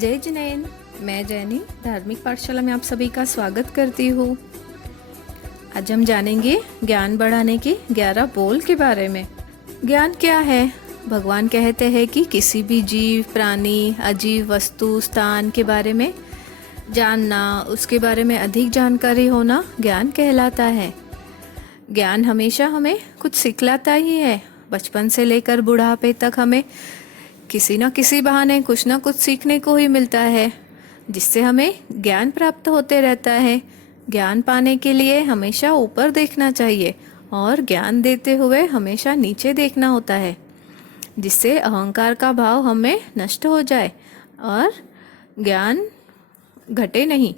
जय जिनेन। मैं जैनी धार्मिक पाठशाला में आप सभी का स्वागत करती हूँ। आज हम जानेंगे ज्ञान बढ़ाने के 11 बोल के बारे में। ज्ञान क्या है? भगवान कहते हैं कि किसी भी जीव, प्राणी, अजीब वस्तु, स्थान के बारे में जानना, उसके बारे में अधिक जानकारी होना ज्ञान कहलाता है। ज्ञान हमेशा हमें कुछ सिखलाता ही है। बचपन से लेकर बुढ़ापे तक हमें किसी न किसी बहाने कुछ न कुछ सीखने को ही मिलता है, जिससे हमें ज्ञान प्राप्त होते रहता है। ज्ञान पाने के लिए हमेशा ऊपर देखना चाहिए और ज्ञान देते हुए हमेशा नीचे देखना होता है, जिससे अहंकार का भाव हमें नष्ट हो जाए और ज्ञान घटे नहीं।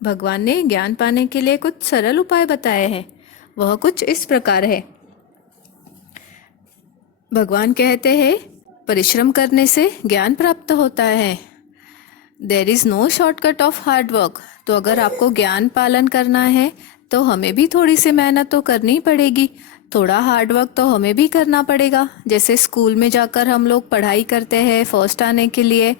भगवान ने ज्ञान पाने के लिए कुछ सरल उपाय बताए हैं। वह कुछ इस प्रकार है। भगवान कहते हैं, परिश्रम करने से ज्ञान प्राप्त होता है। There is no shortcut of hard work. तो अगर आपको ज्ञान पालन करना है तो हमें भी थोड़ी सी मेहनत तो करनी पड़ेगी, थोड़ा हार्ड वर्क तो हमें भी करना पड़ेगा। जैसे स्कूल में जाकर हम लोग पढ़ाई करते हैं फर्स्ट आने के लिए,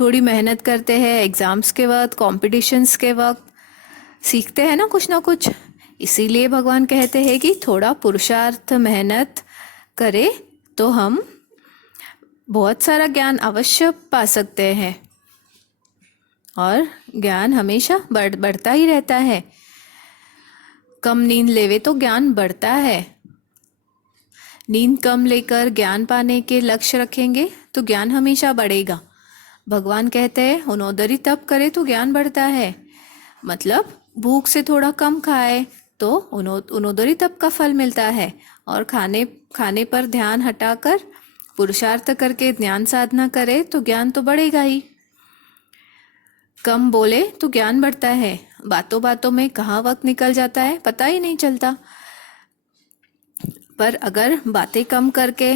थोड़ी मेहनत करते हैं, एग्ज़ाम्स के वक्त, कॉम्पिटिशन्स के वक्त सीखते हैं ना कुछ। इसीलिए भगवान कहते हैं कि थोड़ा पुरुषार्थ, मेहनत करें तो हम बहुत सारा ज्ञान अवश्य पा सकते हैं। और ज्ञान हमेशा बढ़ता ही रहता है। कम नींद लेवे तो ज्ञान बढ़ता है। नींद कम लेकर ज्ञान पाने के लक्ष्य रखेंगे तो ज्ञान हमेशा बढ़ेगा। भगवान कहते हैं, उनोदरी तप करे तो ज्ञान बढ़ता है। मतलब भूख से थोड़ा कम खाए तो उनोदरी तप का फल मिलता है। और खाने पर ध्यान हटाकर पुरुषार्थ करके ज्ञान साधना करे तो ज्ञान तो बढ़ेगा ही। कम बोले तो ज्ञान बढ़ता है। बातों बातों में कहाँ वक्त निकल जाता है पता ही नहीं चलता। पर अगर बातें कम करके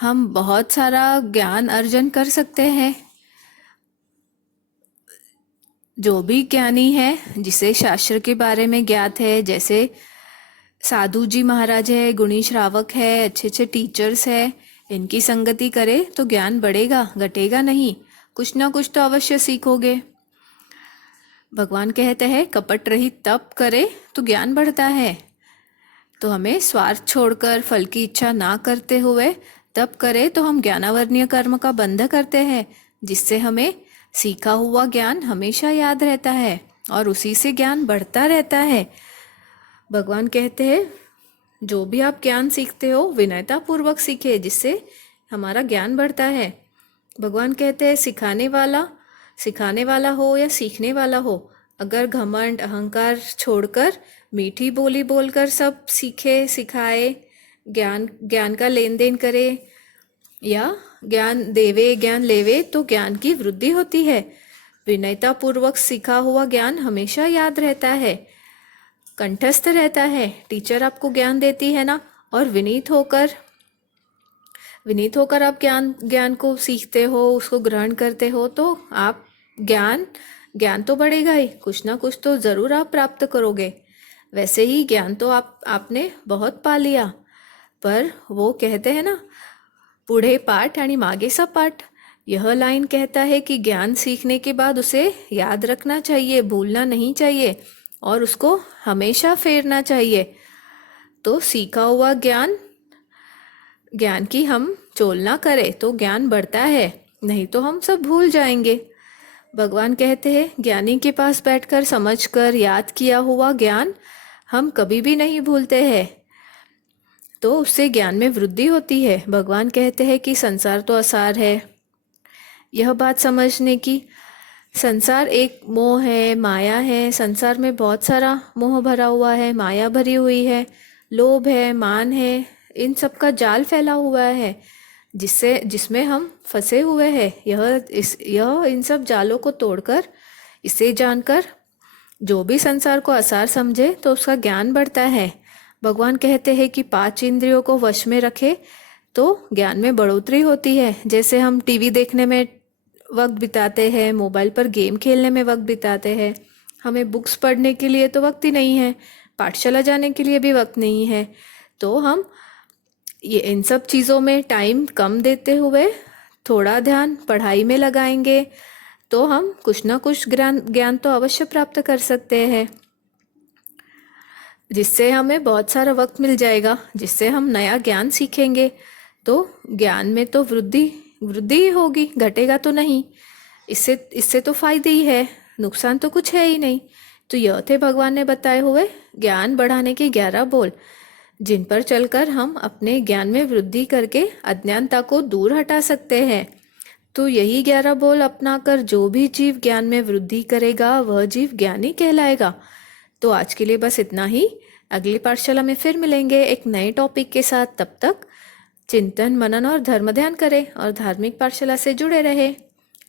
हम बहुत सारा ज्ञान अर्जन कर सकते हैं। जो भी ज्ञानी है, जिसे शास्त्र के बारे में ज्ञात है, जैसे साधु जी महाराज है, गुणी श्रावक है, अच्छे अच्छे टीचर्स है, इनकी संगति करे तो ज्ञान बढ़ेगा, घटेगा नहीं। कुछ ना कुछ तो अवश्य सीखोगे। भगवान कहते हैं, कपट रहित तप करे तो ज्ञान बढ़ता है। तो हमें स्वार्थ छोड़कर फल की इच्छा ना करते हुए तप करे तो हम ज्ञानावर्णीय कर्म का बंध करते हैं, जिससे हमें सीखा हुआ ज्ञान हमेशा याद रहता है और उसी से ज्ञान बढ़ता रहता है। भगवान कहते हैं, जो भी आप ज्ञान सीखते हो विनयता पूर्वक सीखे, जिससे हमारा ज्ञान बढ़ता है। भगवान कहते हैं, सिखाने वाला हो या सीखने वाला हो, अगर घमंड, अहंकार छोड़कर मीठी बोली बोलकर सब सीखे, सिखाए, ज्ञान का लेन देन करे या ज्ञान देवे, ज्ञान लेवे तो ज्ञान की वृद्धि होती है। विनयता पूर्वक सीखा हुआ ज्ञान हमेशा याद रहता है, कंठस्थ रहता है। टीचर आपको ज्ञान देती है ना, और विनीत होकर आप ज्ञान को सीखते हो, उसको ग्रहण करते हो, तो आप ज्ञान तो बढ़ेगा ही, कुछ ना कुछ तो जरूर आप प्राप्त करोगे। वैसे ही ज्ञान तो आपने बहुत पा लिया, पर वो कहते हैं ना, पुढे पाठ आणि मागे सपाट। यह लाइन कहता है कि ज्ञान सीखने के बाद उसे याद रखना चाहिए, भूलना नहीं चाहिए और उसको हमेशा फेरना चाहिए। तो सीखा हुआ ज्ञान की हम चोलना करें तो ज्ञान बढ़ता है, नहीं तो हम सब भूल जाएंगे। भगवान कहते हैं, ज्ञानी के पास बैठकर समझकर याद किया हुआ ज्ञान हम कभी भी नहीं भूलते हैं, तो उससे ज्ञान में वृद्धि होती है। भगवान कहते हैं कि संसार तो असार है। यह बात समझने की, संसार एक मोह है, माया है। संसार में बहुत सारा मोह भरा हुआ है, माया भरी हुई है, लोभ है, मान है, इन सब का जाल फैला हुआ है, जिसमें हम फंसे हुए हैं। यह इन सब जालों को तोड़कर, इसे जानकर जो भी संसार को असार समझे तो उसका ज्ञान बढ़ता है। भगवान कहते हैं कि 5 इंद्रियों को वश में रखे तो ज्ञान में बढ़ोतरी होती है। जैसे हम टीवी देखने में वक्त बिताते हैं, मोबाइल पर गेम खेलने में वक्त बिताते हैं, हमें बुक्स पढ़ने के लिए तो वक्त ही नहीं है, पाठशाला जाने के लिए भी वक्त नहीं है, तो हम इन सब चीज़ों में टाइम कम देते हुए थोड़ा ध्यान पढ़ाई में लगाएंगे तो हम कुछ ना कुछ ज्ञान ज्ञान तो अवश्य प्राप्त कर सकते हैं, जिससे हमें बहुत सारा वक्त मिल जाएगा, जिससे हम नया ज्ञान सीखेंगे। तो ज्ञान में तो वृद्धि वृद्धि ही होगी, घटेगा तो नहीं। इससे इससे तो फायदे ही है, नुकसान तो कुछ है ही नहीं। तो यह थे भगवान ने बताए हुए ज्ञान बढ़ाने के 11 बोल, जिन पर चलकर हम अपने ज्ञान में वृद्धि करके अज्ञानता को दूर हटा सकते हैं। तो यही 11 बोल अपनाकर जो भी जीव ज्ञान में वृद्धि करेगा वह जीव ज्ञानी कहलाएगा। तो आज के लिए बस इतना ही। अगली पाठशाला में फिर मिलेंगे एक नए टॉपिक के साथ। तब तक चिंतन मनन और धर्म ध्यान करें और धार्मिक पाठशाला से जुड़े रहे।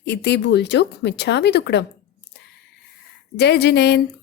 इति भूल चूक मिच्छामि दुक्कडम। जय जिनेन्द्र।